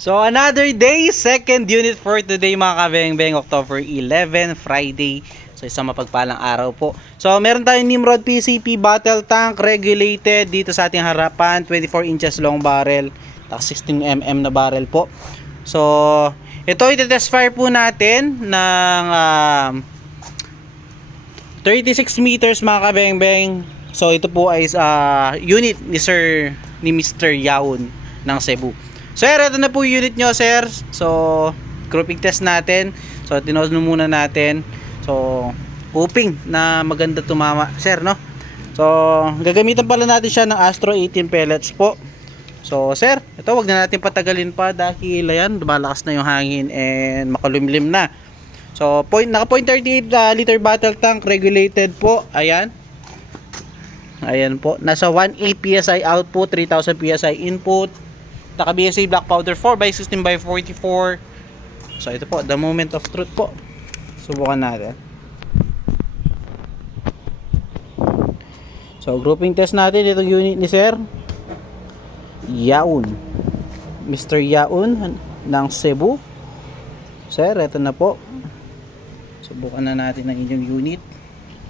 So another day, second unit for today mga kabeng-beng, October 11, Friday. So isang mapagpalang araw po. So meron tayong Nimrod PCP battle tank regulated dito sa ating harapan, 24 inches long barrel, 16mm na barrel po. So ito iti-test fire po natin ng 36 meters mga kabeng-beng. So ito po ay unit ni Mr. Yaun ng Cebu. Sir, ito na po yung unit nyo, sir. So, grouping test natin. So, tinose muna natin. So, hoping na maganda tumama, sir, no? So, gagamitan pala natin siya ng Astro 18 pellets po. So, sir, ito wag na natin patagalin pa dahil ayan, lumalakas na yung hangin and makulimlim na. So, naka 0.38 liter battle tank regulated po. Ayan. Ayan po. Nasa 18 PSI output, 3000 PSI input. Naka BSA black powder 4x16x44. So ito po, the moment of truth po. Subukan natin. So grouping test natin itong unit ni Sir Yaun, Mr. Yaun ng Cebu. Sir, ito na po. Subukan na natin ang inyong unit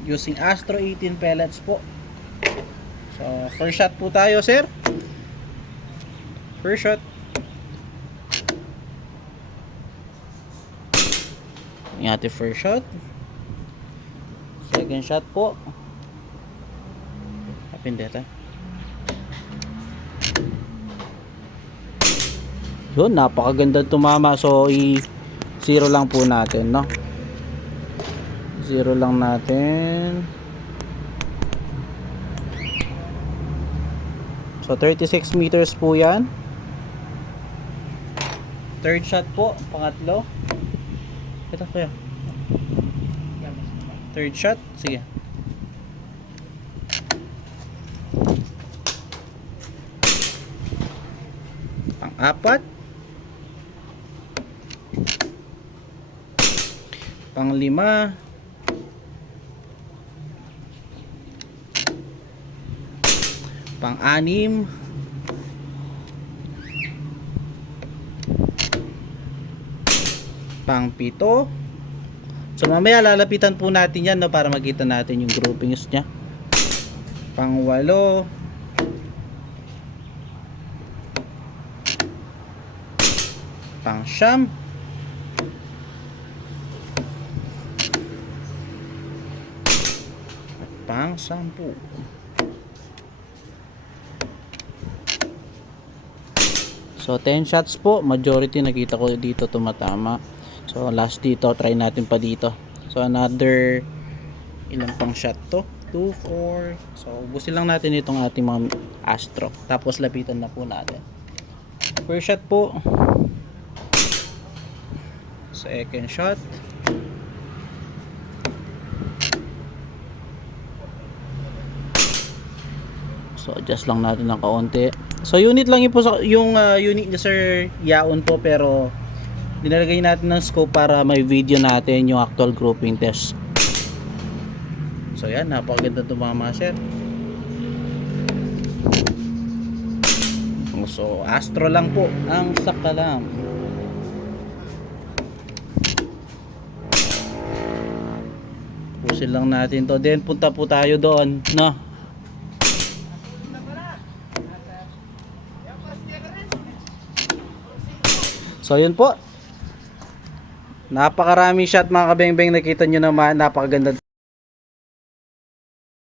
using Astro 18 pellets po. So first shot po tayo, sir. First shot. Yung ating first shot. Second shot po. Apindeta. Yun, napakaganda tumama. So, zero lang po natin, no? Zero lang natin. So, 36 meters po yan. Third shot po, pangatlo. Ito kaya. Third shot, sige. Pang-apat. Pang-lima. Pang-anim. Pang-pito. So mamaya lalapitan po natin yan, no, para makita natin yung groupings nya. Pang-walo. Pang-siyam. Pang-sampu. So 10 shots po, majority nakita ko dito tumatama. So last dito, try natin pa dito. So another ilang pang shot to? 2, 4. So ubusin lang natin itong ating mga Astro. Tapos lapitan na po natin. First shot po. Second shot. So adjust lang natin ng kaunti. So unit lang yun po yung unit ni Sir Yaun po, pero dinalagay natin ng scope para may video natin yung actual grouping test. So yan, napakaganda tumama, sir. So Astro lang po ang sakalam. Pusin lang natin to, then punta po tayo doon, no? So yun po, napakaraming shot mga kabeng-beng, nakita nyo naman, napakaganda.